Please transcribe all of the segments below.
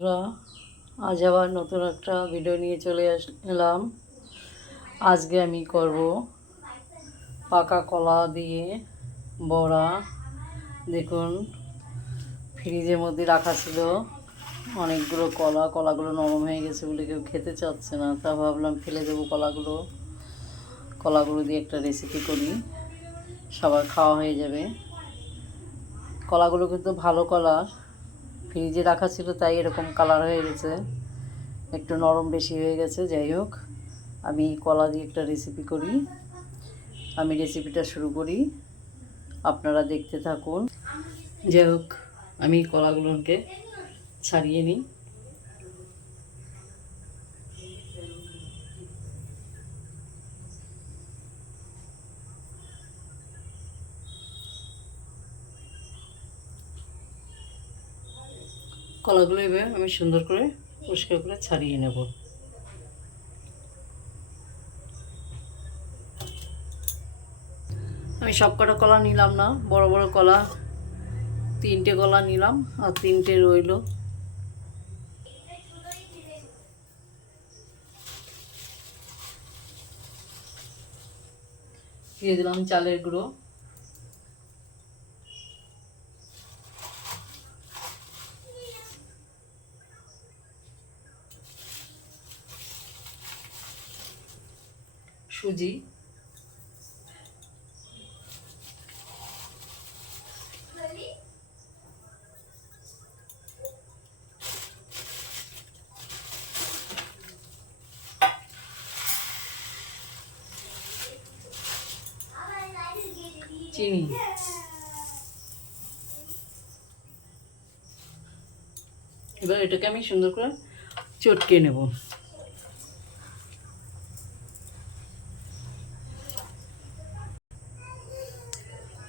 বন্ধুরা, আজ আবার নতুন একটা ভিডিও নিয়ে চলে এলাম। আজকে আমি করব পাকা কলা দিয়ে বড়া। দেখুন ফ্রিজের মধ্যে রাখা ছিল। অনেকগুলো কলা কলাগুলো নরম হয়ে গেছে বলে কেউ খেতে চাচ্ছে না। তা ভাবলাম ফেলে দেবো কলাগুলো। কলাগুলো দিয়ে একটা রেসিপি করি। সবার খাওয়া হয়ে যাবে। কলাগুলো কিন্তু ভালো কলা। ফ্রিজে রাখা ছিল তাই এরকম কালার হয়ে গেছে। একটু নরম বেশি হয়ে গেছে, যাই হোক। আমি কলা দিয়ে একটা রেসিপি করি। আমি রেসিপিটা শুরু করি। আপনারা দেখতে থাকুন। যাই হোক, আমি কলাগুলোকে ছাড়িয়ে নিই। কলাগুলো এবার আমি সুন্দর করে পরিষ্কার করে ছাড়িয়ে নেব। আমি সব কটা কলা নিলাম না, বড় বড় কলা, তিনটে কলা নিলাম আর তিনটে রইল। দিয়ে দিলাম চালের গুঁড়ো। সুজি। চিনি। এবার এটাকে আমি সুন্দর করে চটকে নেব।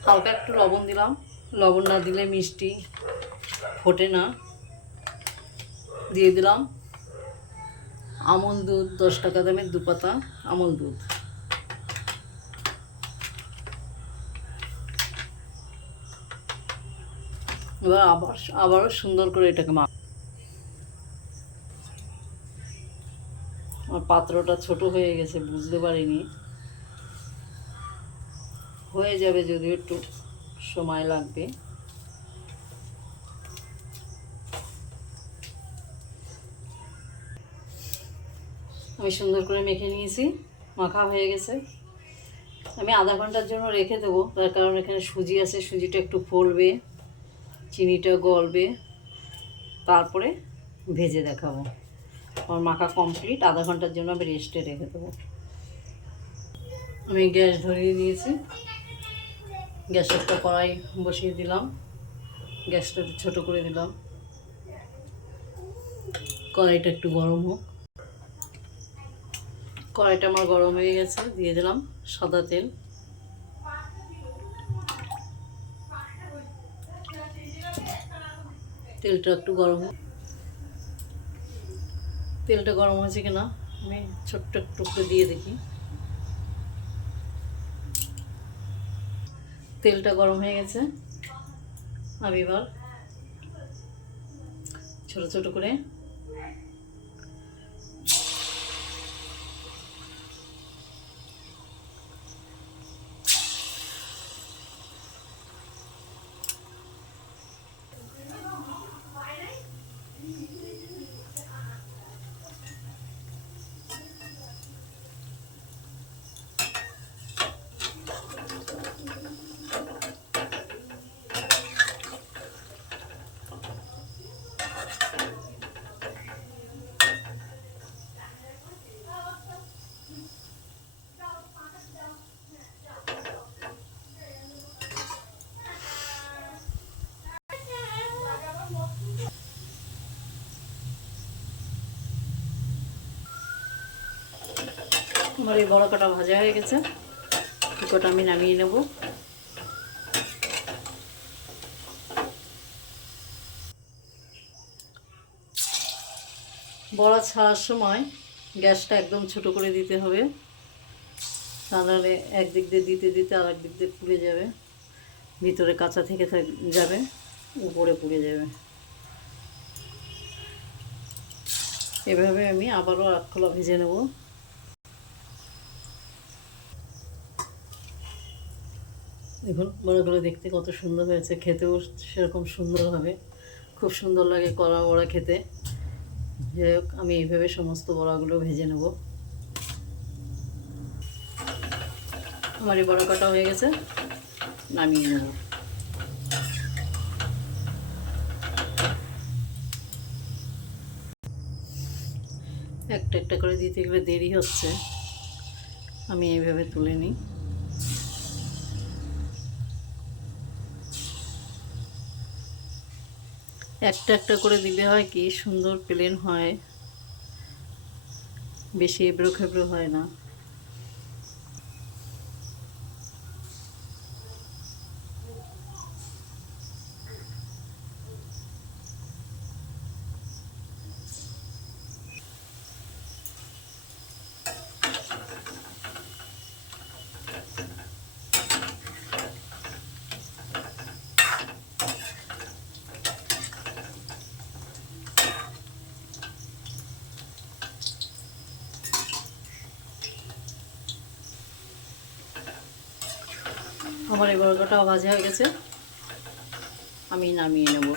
হালকা একটু লবণ দিলাম। লবণ না দিলে মিষ্টি ফোটে না। দিয়ে দিলাম আমল দুধ, দশ টাকা দামের দু পাতা আমল দুধ। এবার আবার, আবারও সুন্দর করে এটাকে মা আমার পাত্রটা ছোট হয়ে গেছে, বুঝতে পারিনি। হয়ে যাবে যদিও একটু সময় লাগবে। আমি সুন্দর করে মেখে নিয়েছি, মাখা হয়ে গেছে। আমি আধা ঘণ্টার জন্য রেখে দেবো, তার কারণ এখানে সুজি আছে, সুজিটা একটু ফলবে, চিনিটা গলবে, তারপরে ভেজে দেখাবো। আমার মাখা কমপ্লিট, আধা ঘণ্টার জন্য আমি রেস্টে রেখে দেবো। আমি গ্যাস ধরিয়ে দিয়েছি গ্যাসে একটা কড়াই বসিয়ে দিলাম। গ্যাসটা একটু ছোটো করে দিলাম। কড়াইটা একটু গরম হোক। কড়াইটা আমার গরম হয়ে গেছে, দিয়ে দিলাম সাদা তেল। তেলটা একটু গরম হোক। তেলটা গরম হয়েছে কিনা, আমি ছোট্ট একটু দিয়ে দেখি। তেলটা গরম হয়ে গেছে। আমি এবার ছোট ছোট করে। আমার এই বড় কটা ভাজা হয়ে গেছে। কটা আমি নামিয়ে নেব। বড়া ছাড়ার সময় গ্যাসটা একদম ছোট করে দিতে হবে। তাহলে একদিক দিয়ে দিতে দিতে আর একদিক দিয়ে পুড়ে যাবে। ভিতরে কাঁচা থেকে থাক- যাবে, উপরে পুড়ে যাবে। এভাবে আমি আবারও আটখোলা ভেজে নেব। দেখুন বড়াগুলো দেখতে কত সুন্দর হয়েছে, খেতেও সেরকম সুন্দর হবে। খুব সুন্দর লাগে কলা বড়া খেতে। যাই হোক, আমি এইভাবে সমস্ত বড়াগুলো ভেজে নেব। আমার এই বড়া কাটা হয়ে গেছে, নামিয়ে নেব। একটা একটা করে দিতে গেলে দেরি হচ্ছে। আমি এইভাবে তুলে নিই। একটা একটা করে দিলে হয় কি সুন্দর প্লেন হয়। বেশি এবড়ো খেবড়ো হয় না। আমার এই বর্গটাও ভাজা হয়ে গেছে। আমি নামিয়ে নেব।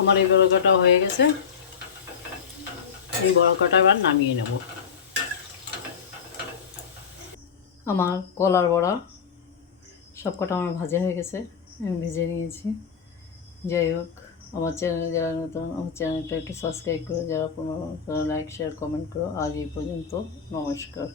আমার এই বড় বড়কাটা হয়ে গেছে। এই বড়কাটা এবার নামিয়ে নেব। আমার কলার বড়া সব কটা আমার ভাজা হয়ে গেছে, আমি ভেজে নিয়েছি। যাই হোক, আমার চ্যানেলে যারা নতুন, আমার চ্যানেলটা একটু সাবস্ক্রাইব করো, যারা তারা লাইক শেয়ার কমেন্ট করো। আজ এই পর্যন্ত, নমস্কার।